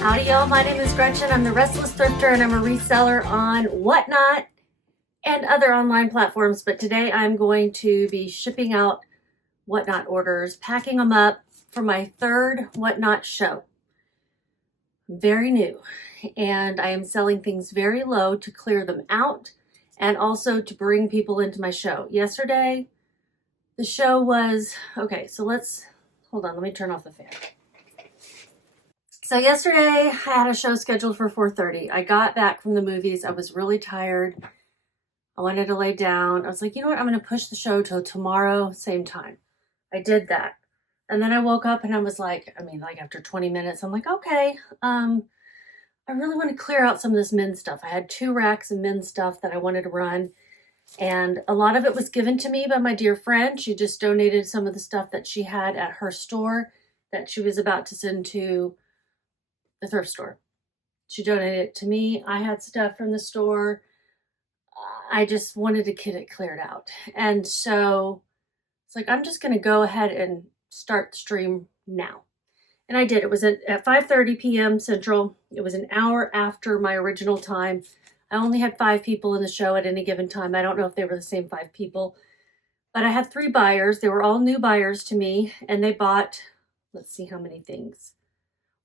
Howdy y'all, my name is Gretchen. I'm the Restless Thrifter and I'm a reseller on Whatnot and other online platforms. But today I'm going to be shipping out Whatnot orders, packing them up for my third Whatnot show. Very new. And I am selling things very low to clear them out and also to bring people into my show. Yesterday, the show was, okay, so hold on, let me turn off the fan. So yesterday I had a show scheduled for 4:30. I got back from the movies. I was really tired. I wanted to lay down. I was like, you know what? I'm going to push the show till tomorrow, same time. I did that. And then I woke up and I was like, after 20 minutes, I'm like, okay, I really want to clear out some of this men's stuff. I had 2 racks of men's stuff that I wanted to run. And a lot of it was given to me by my dear friend. She just donated some of the stuff that she had at her store that she was about to send to the thrift store. She donated it to me. I had stuff from the store. I just wanted to get it cleared out. And so it's like, I'm just going to go ahead and start the stream now. And I did. It was at 5:30 p.m. Central. It was an hour after my original time. I only had 5 people in the show at any given time. I don't know if they were the same 5 people, but I had 3 buyers. They were all new buyers to me, and they bought, let's see how many things.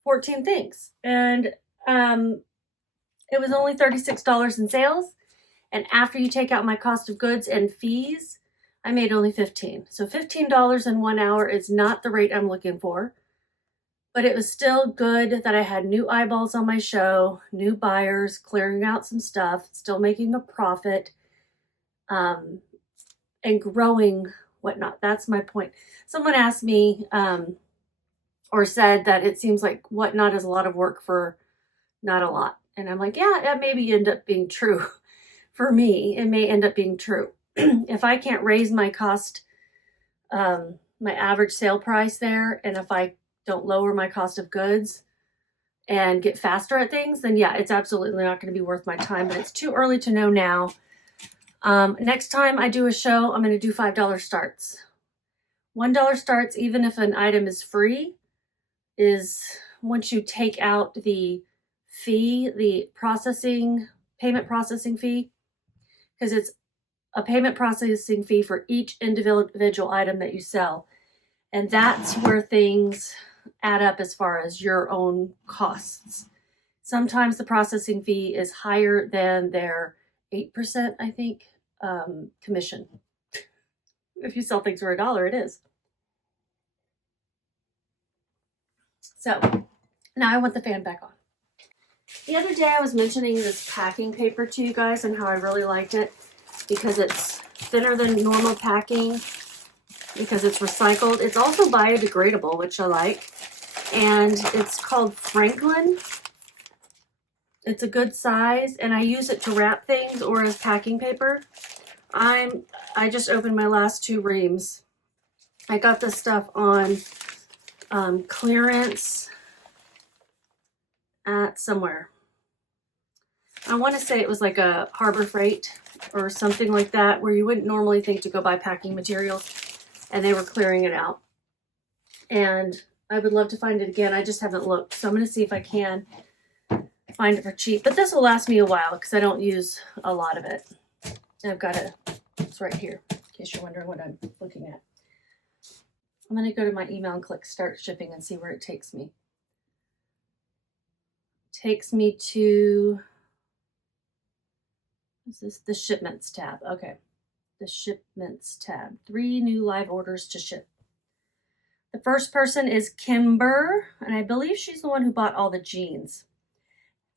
14 things. And it was only $36 in sales. And after you take out my cost of goods and fees, I made only $15. So $15 in 1 hour is not the rate I'm looking for. But it was still good that I had new eyeballs on my show, new buyers, clearing out some stuff, still making a profit, and growing Whatnot. That's my point. Someone asked me, or said that it seems like Whatnot is a lot of work for not a lot. And I'm like, yeah, that maybe end up being true. For me, it may end up being true. If I can't raise my cost, my average sale price there, and if I don't lower my cost of goods and get faster at things, then yeah, it's absolutely not going to be worth my time, but it's too early to know now. Next time I do a show, I'm going to do $5 starts. $1 starts, even if an item is free, is once you take out the fee, the payment processing fee, because it's a payment processing fee for each individual item that you sell. And that's where things add up as far as your own costs. Sometimes the processing fee is higher than their 8%, I think, commission. If you sell things for $1, it is. So now I want the fan back on. The other day I was mentioning this packing paper to you guys and how I really liked it because it's thinner than normal packing, because it's recycled. It's also biodegradable, which I like. And it's called Franklin. It's a good size, and I use it to wrap things or as packing paper. I just opened my last 2 reams. I got this stuff on clearance at somewhere. I want to say it was like a Harbor Freight or something like that, where you wouldn't normally think to go buy packing materials, and they were clearing it out. And I would love to find it again. I just haven't looked, so I'm going to see if I can find it for cheap. But this will last me a while because I don't use a lot of it. And I've got it's right here, in case you're wondering what I'm looking at. I'm going to go to my email and click Start Shipping and see where it takes me. Takes me to, is this the Shipments tab? Okay, the Shipments tab. 3 new live orders to ship. The first person is Kimber, and I believe she's the one who bought all the jeans.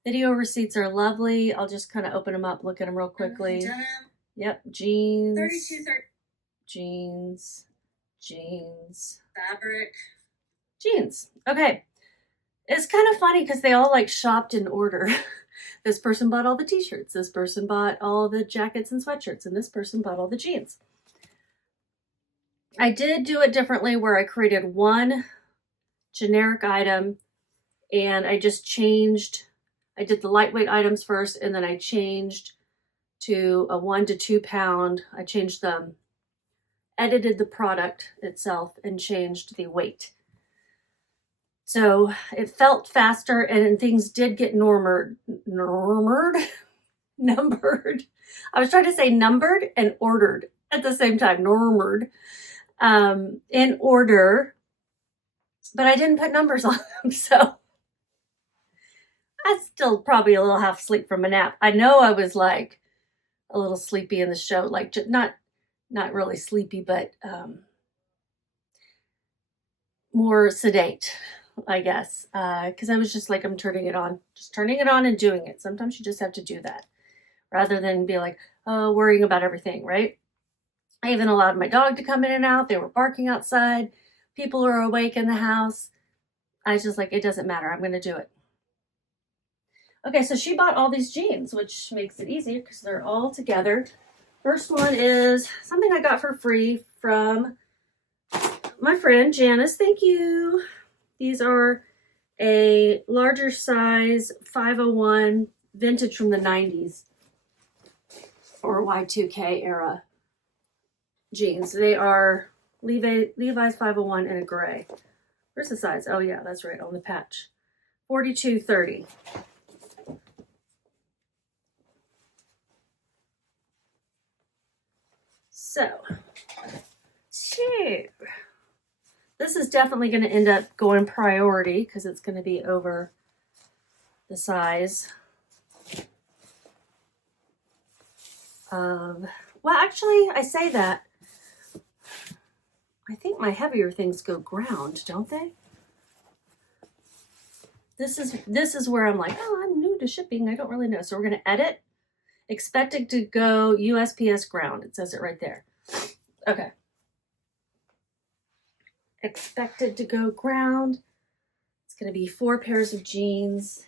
Video receipts are lovely. I'll just kind of open them up, look at them real quickly. Yep, jeans. 32.30. Jeans. Fabric. Jeans. Okay. It's kind of funny because they all like shopped in order. This person bought all the t-shirts. This person bought all the jackets and sweatshirts. And this person bought all the jeans. I did do it differently where I created 1 generic item and I just changed. I did the lightweight items first, and then I changed to a 1 to 2 pound. I changed them, edited the product itself, and changed the weight. So it felt faster, and things did get numbered. I was trying to say numbered and ordered at the same time, numbered, in order, but I didn't put numbers on them. So I still probably a little half asleep from a nap. I know I was like a little sleepy in the show, like not really sleepy, but more sedate, I guess, because I was just like, I'm turning it on and doing it. Sometimes you just have to do that rather than be like, oh, worrying about everything, right? I even allowed my dog to come in and out. They were barking outside. People are awake in the house. I was just like, it doesn't matter. I'm going to do it. Okay, so she bought all these jeans, which makes it easy because they're all together. First one is something I got for free from my friend Janice. Thank you. These are a larger size 501 vintage from the 90s or Y2K era jeans. They are Levi's 501 in a gray. Where's the size? Oh yeah, that's right, on the patch. 42.30. So, this is definitely going to end up going priority because it's going to be over the size of, well, actually, I say that. I think my heavier things go ground, don't they? This is where I'm like, oh, I'm new to shipping. I don't really know. So we're going to edit. Expected to go USPS ground. It says it right there. Okay. Expected to go ground. It's going to be 4 pairs of jeans.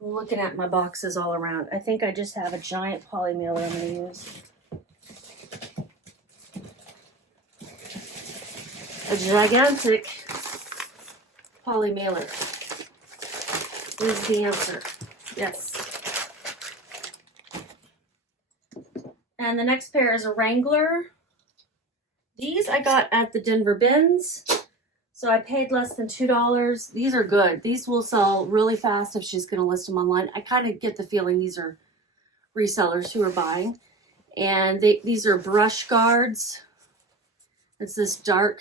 I'm looking at my boxes all around. I think I just have a giant poly mailer I'm going to use. A gigantic poly mailer is the answer. Yes. And the next pair is a Wrangler. These I got at the Denver bins. So I paid less than $2. These are good. These will sell really fast if she's going to list them online. I kind of get the feeling these are resellers who are buying. And these are brush guards. It's this dark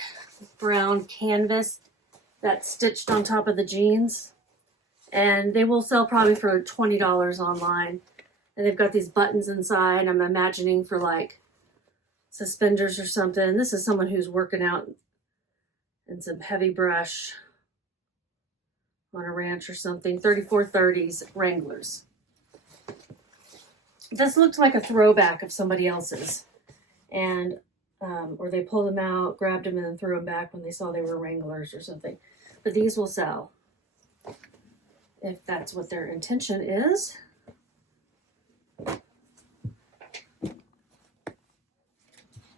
brown canvas that's stitched on top of the jeans. And they will sell probably for $20 online. And they've got these buttons inside. I'm imagining for like suspenders or something. This is someone who's working out in some heavy brush on a ranch or something. 3430s Wranglers. This looked like a throwback of somebody else's. And or they pulled them out, grabbed them, and then threw them back when they saw they were Wranglers or something. But these will sell if that's what their intention is.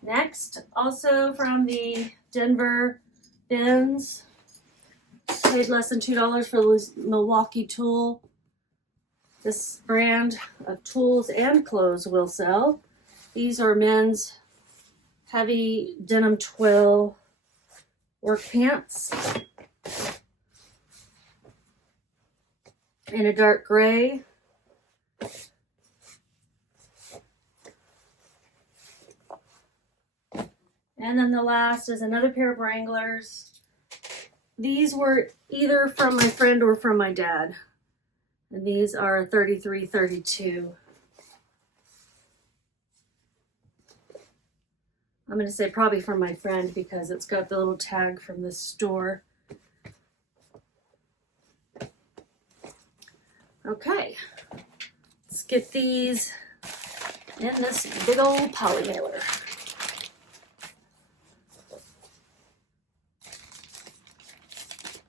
Next, also from the Denver bins, paid less than $2 for the Milwaukee tool. This brand of tools and clothes will sell. These are men's heavy denim twill work pants in a dark gray. And then the last is another pair of Wranglers. These were either from my friend or from my dad. And these are 33-32. I'm going to say probably from my friend because it's got the little tag from the store. Okay, let's get these in this big old poly mailer.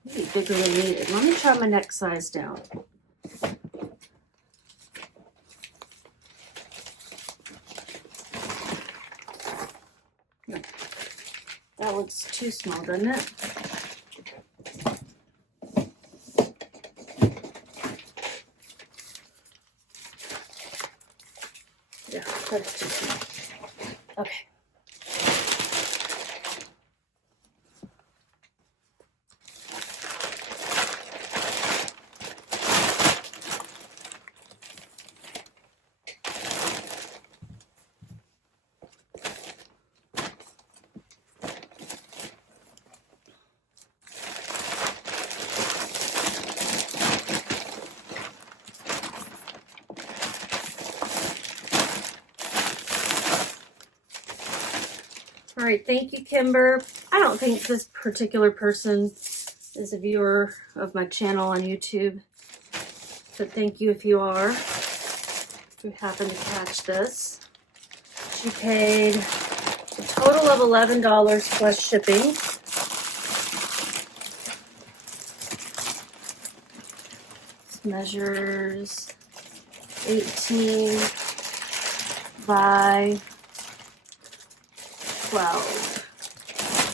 Maybe bigger than needed. Let me try my next size down. That looks too small, doesn't it? Yeah, that's too small. All right, thank you, Kimber. I don't think this particular person is a viewer of my channel on YouTube, but thank you if you are, if you happen to catch this. She paid a total of $11 plus shipping. This measures 18 by 12.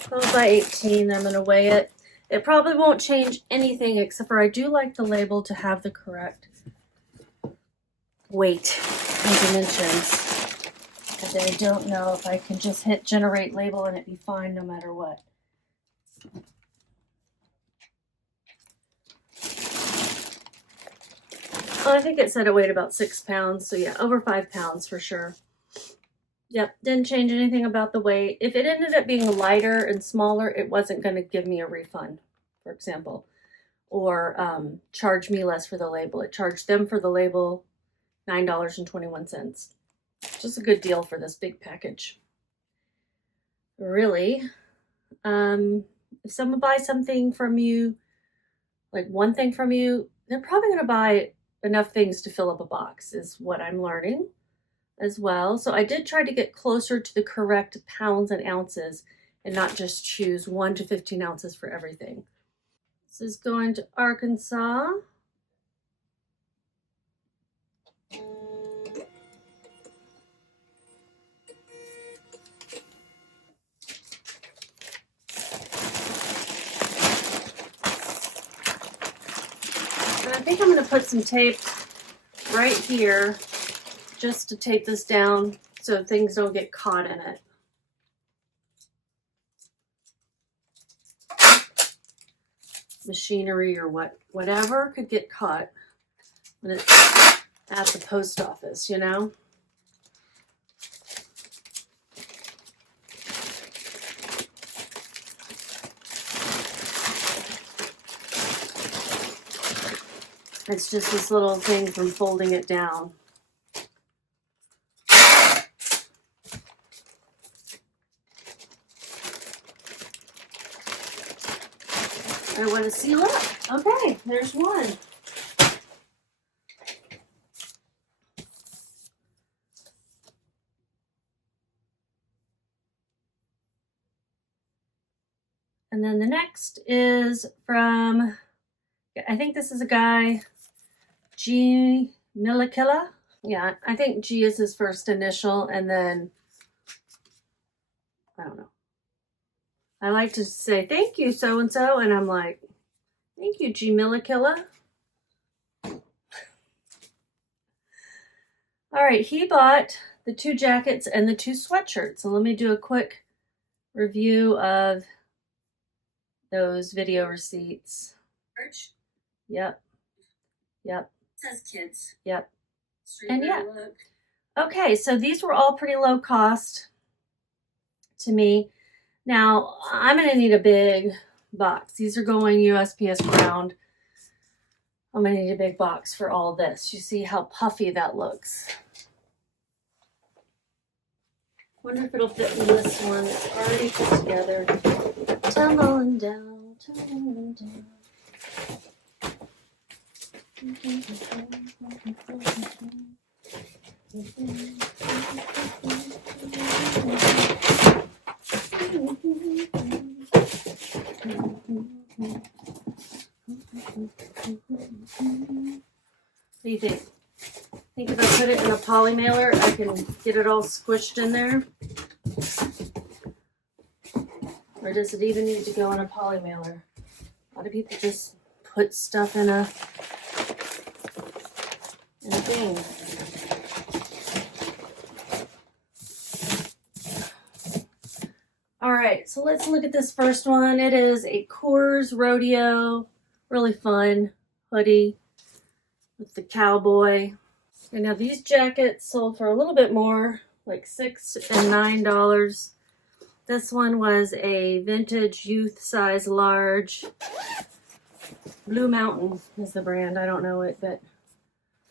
12 by 18, I'm going to weigh it. It probably won't change anything except for I do like the label to have the correct weight and dimensions. Because I don't know if I can just hit generate label and it be fine no matter what. Oh, I think it said it weighed about 6 pounds. So yeah, over 5 pounds for sure. Yep, didn't change anything about the weight. If it ended up being lighter and smaller, it wasn't going to give me a refund, for example, or charge me less for the label. It charged them for the label $9.21. Just a good deal for this big package. Really, if someone buys something from you, like one thing from you, they're probably going to buy enough things to fill up a box, is what I'm learning as well. So I did try to get closer to the correct pounds and ounces and not just choose 1 to 15 ounces for everything. This is going to Arkansas. And I think I'm going to put some tape right here just to tape this down so things don't get caught in it. Machinery or whatever could get caught when it's at the post office, you know? It's just this little thing from folding it down. I want to seal up. Okay, there's one. And then the next is from, I think this is a guy, G. Millikilla. Yeah, I think G is his first initial, and then, I don't know. I like to say, thank you, so-and-so, and I'm like, thank you, G. Millikilla. All right, he bought the 2 jackets and the 2 sweatshirts. So let me do a quick review of those video receipts. Yep. Yep. It says kids. Yep. And yeah. Okay, so these were all pretty low cost to me. Now, I'm going to need a big box. These are going USPS ground. I'm going to need a big box for all this. You see how puffy that looks. Wonder if it'll fit in this one. It's already put together. Tumbling down, tumbling down. What do you think? Think if I put it in a poly mailer, I can get it all squished in there? Or does it even need to go in a poly mailer? A lot of people just put stuff in a thing. All right, so let's look at this first one. It is a Coors Rodeo, really fun hoodie with the cowboy. And now these jackets sold for a little bit more, like $6 and $9. This one was a vintage youth size large. Blue Mountain is the brand. I don't know it, but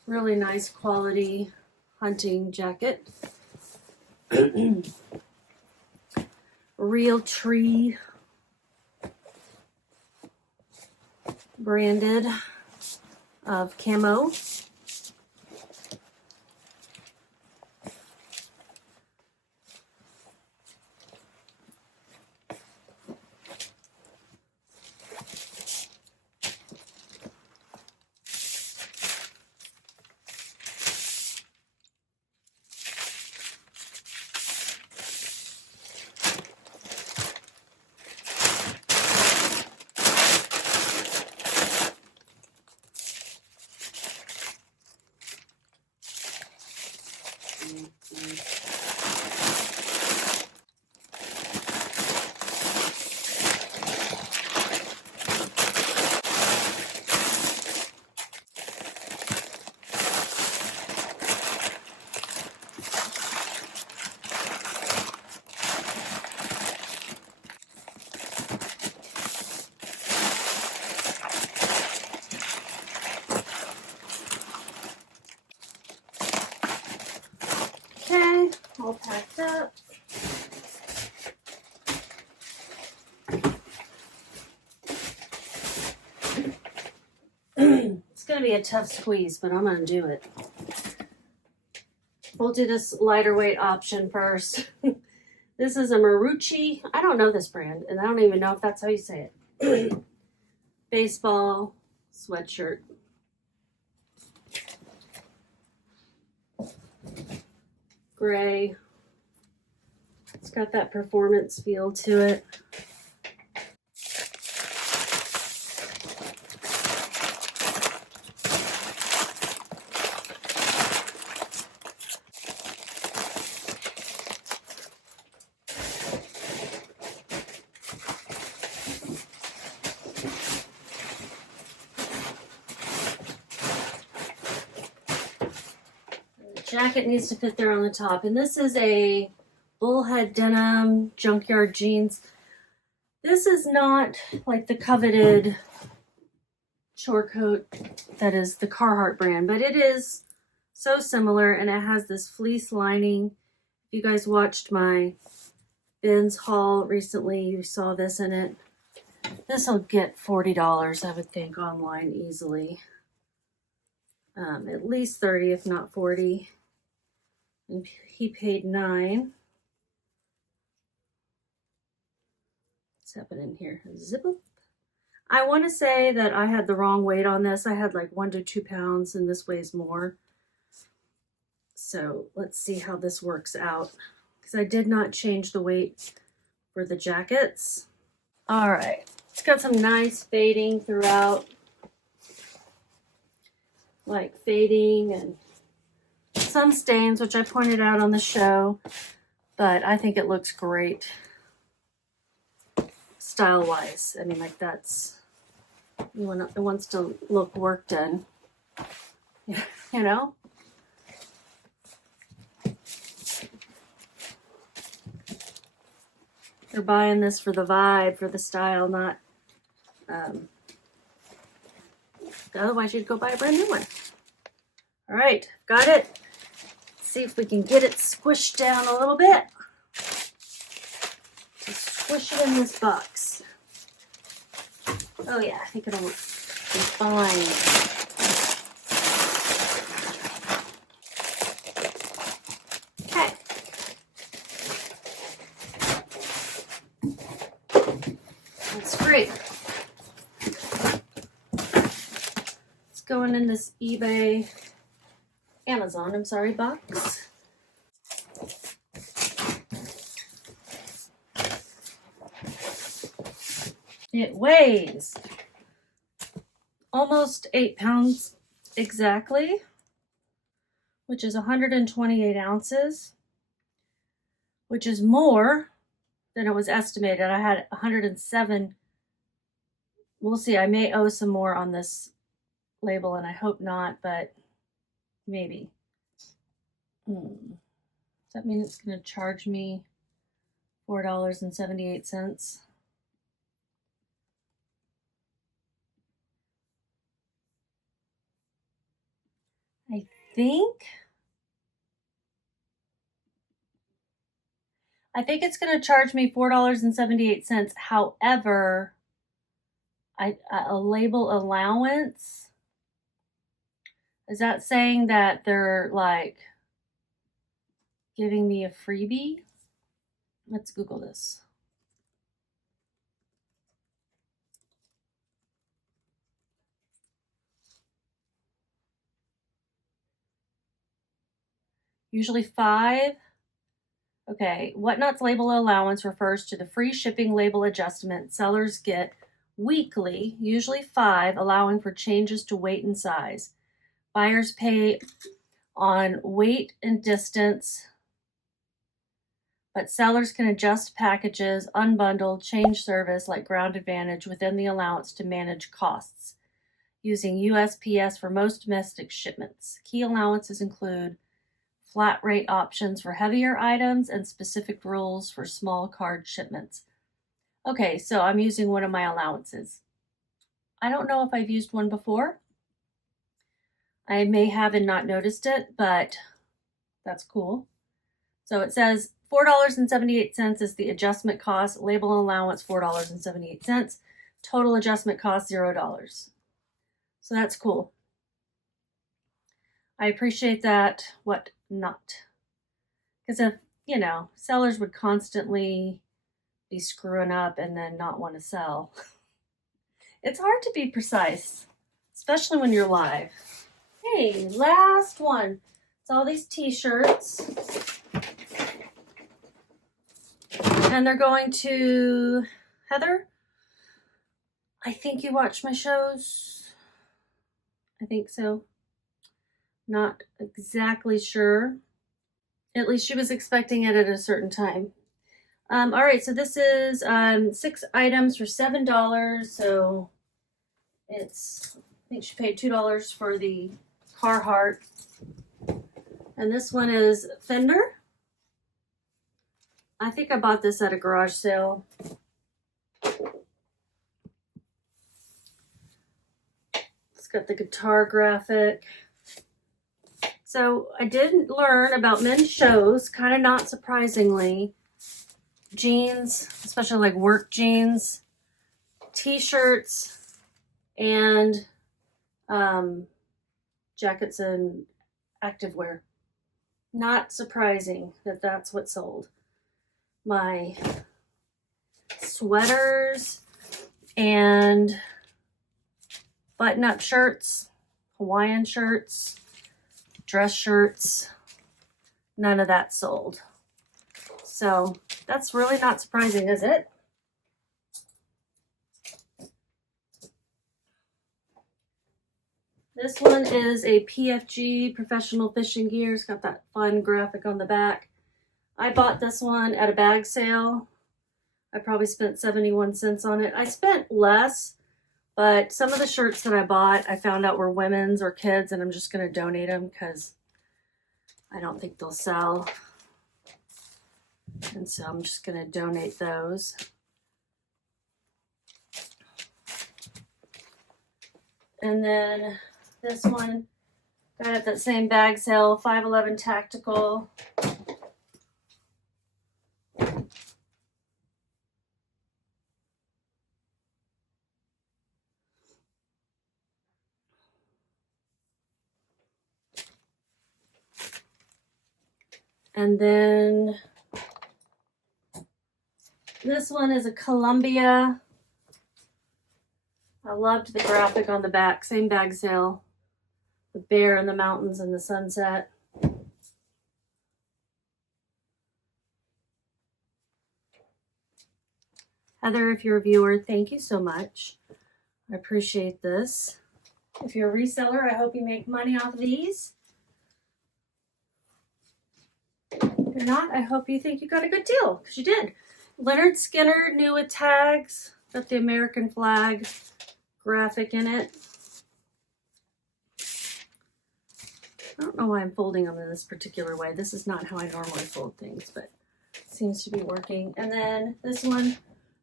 really nice quality hunting jacket. Real Tree branded of camo. Okay, all packed up. It's going to be a tough squeeze, but I'm going to do it. We'll do this lighter weight option first. This is a Marucci. I don't know this brand, and I don't even know if that's how you say it. Baseball sweatshirt. Gray. It's got that performance feel to it. Jacket needs to fit there on the top, and this is a bullhead denim junkyard jeans. This is not like the coveted chore coat that is the Carhartt brand, but it is so similar, and it has this fleece lining. If you guys watched my Ben's haul recently, you saw this in it. This will get $40, I would think, online easily. At least 30, if not 40. And he paid $9. What's happening here? Zip up. I want to say that I had the wrong weight on this. I had like 1 to 2 pounds, and this weighs more. So let's see how this works out, because I did not change the weight for the jackets. All right, it's got some nice fading throughout, like fading and some stains, which I pointed out on the show, but I think it looks great style-wise. I mean, like, that's, it wants to look work done, you know? You're buying this for the vibe, for the style, not, otherwise you'd go buy a brand new one. All right, got it. Let's see if we can get it squished down a little bit. Just squish it in this box. Oh yeah, I think it'll be fine. Okay. That's great. It's going in this Amazon, I'm sorry, box. It weighs almost 8 pounds exactly, which is 128 ounces, which is more than it was estimated. I had 107. We'll see. I may owe some more on this label, and I hope not, but maybe. Does that mean it's going to charge me $4.78? I think it's going to charge me $4.78. However, a label allowance. Is that saying that they're like giving me a freebie? Let's Google this. Usually 5. Okay, Whatnot's label allowance refers to the free shipping label adjustment sellers get weekly, usually 5, allowing for changes to weight and size. Buyers pay on weight and distance, but sellers can adjust packages, unbundle, change service like Ground Advantage within the allowance to manage costs, using USPS for most domestic shipments. Key allowances include flat rate options for heavier items and specific rules for small card shipments. Okay, so I'm using one of my allowances. I don't know if I've used one before. I may have and not noticed it, but that's cool. So it says $4.78 is the adjustment cost. Label allowance $4.78. Total adjustment cost $0. So that's cool. I appreciate that. What not? Because if, you know, sellers would constantly be screwing up and then not want to sell. It's hard to be precise, especially when you're live. Hey, last one. It's all these t-shirts. And they're going to Heather. I think you watch my shows. I think so. Not exactly sure. At least she was expecting it at a certain time. All right, so this is 6 items for $7. So it's, I think she paid $2 for the Carhartt. And this one is Fender. I think I bought this at a garage sale. It's got the guitar graphic. So I did learn about men's shows, kind of not surprisingly. Jeans, especially like work jeans, t-shirts, and jackets and activewear. Not surprising that that's what sold. My sweaters and button-up shirts, Hawaiian shirts, dress shirts, none of that sold. So that's really not surprising, is it? This one is a PFG professional fishing gear. It's got that fun graphic on the back. I bought this one at a bag sale. I probably spent 71 cents on it. I spent less, but some of the shirts that I bought, I found out were women's or kids, and I'm just going to donate them because I don't think they'll sell. And so I'm just going to donate those. And then this one, got at that same bag sale, 511 Tactical. And then this one is a Columbia. I loved the graphic on the back, same bag sale. The bear in the mountains and the sunset. Heather, if you're a viewer, thank you so much. I appreciate this. If you're a reseller, I hope you make money off of these. If you're not, I hope you think you got a good deal, because you did. Leonard Skinner, new with tags. Got the American flag graphic in it. I don't know why I'm folding them in this particular way. This is not how I normally fold things, but it seems to be working. And then this one,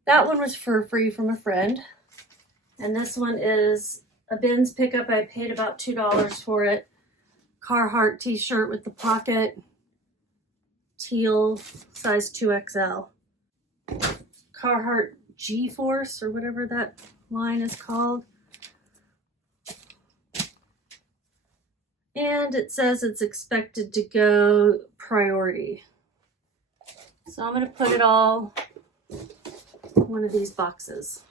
that one was for free from a friend. And this one is a bins pickup. I paid about $2 for it. Carhartt t-shirt with the pocket teal, size 2XL. Carhartt G-Force or whatever that line is called. And it says it's expected to go priority. So I'm going to put it all in one of these boxes.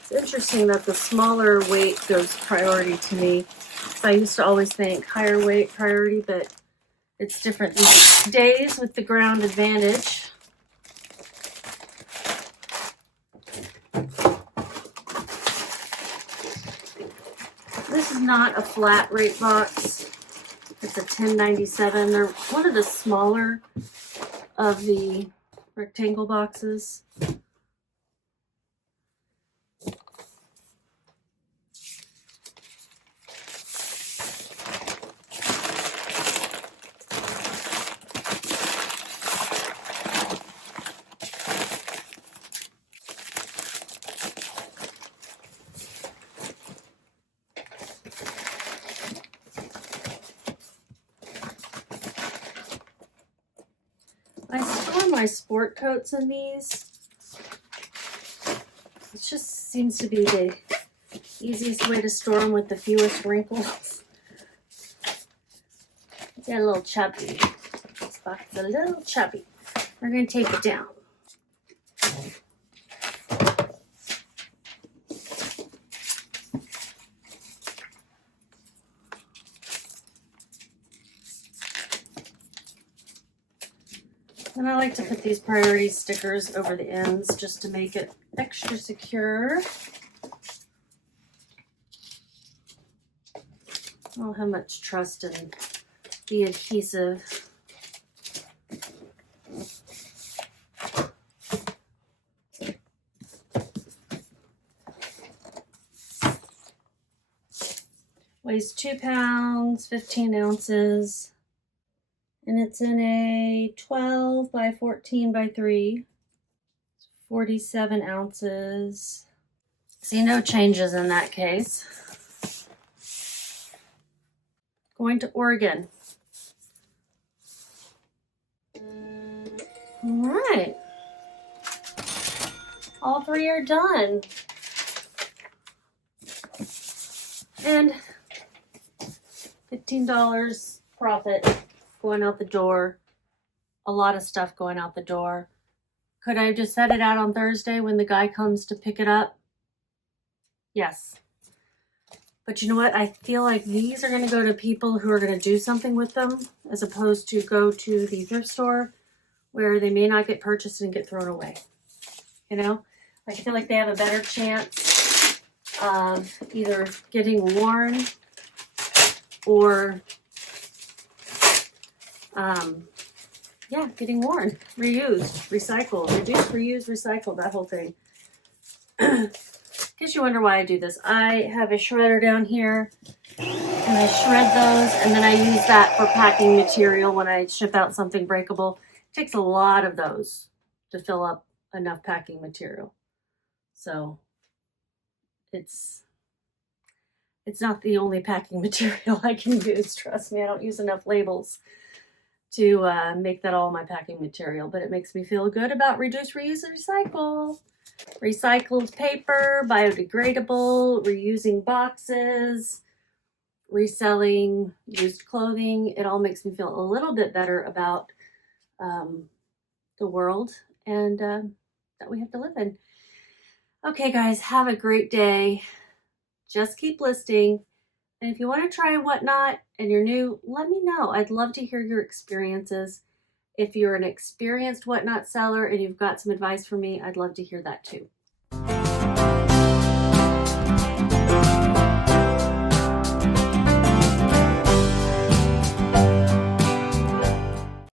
It's interesting that the smaller weight goes priority to me. So I used to always think higher weight priority, but it's different these days with the ground advantage. This is not a flat rate box. It's a 1097. They're one of the smaller of the rectangle boxes. I store my sport coats in these. It just seems to be the easiest way to store them with the fewest wrinkles. They're a little chubby. This box is a little chubby. We're going to tape it down. And I like to put these priority stickers over the ends just to make it extra secure. I don't have much trust in the adhesive. Weighs 2 pounds, 15 ounces. And it's in a 12 by 14 by 3, 47 ounces. See, no changes in that case. Going to Oregon. All right. All 3 are done. And $15 profit. Going out the door. A lot of stuff going out the door. Could I have just set it out on Thursday when the guy comes to pick it up? Yes. But you know what? I feel like these are going to go to people who are going to do something with them as opposed to go to the thrift store where they may not get purchased and get thrown away. You know? I feel like they have a better chance of either getting worn or yeah, getting worn, reused, recycled, reduce, reuse, recycle, that whole thing. In case you wonder why I do this, I have a shredder down here and I shred those and then I use that for packing material when I ship out something breakable. It takes a lot of those to fill up enough packing material. So it's not the only packing material I can use. Trust me, I don't use enough labels to make that all my packing material, but it makes me feel good about reduce, reuse, and recycle. Recycled paper, biodegradable, reusing boxes, reselling used clothing. It all makes me feel a little bit better about the world and that we have to live in. Okay, guys, have a great day. Just keep listing. And if you want to try Whatnot and you're new, let me know. I'd love to hear your experiences. If you're an experienced Whatnot seller and you've got some advice for me, I'd love to hear that too.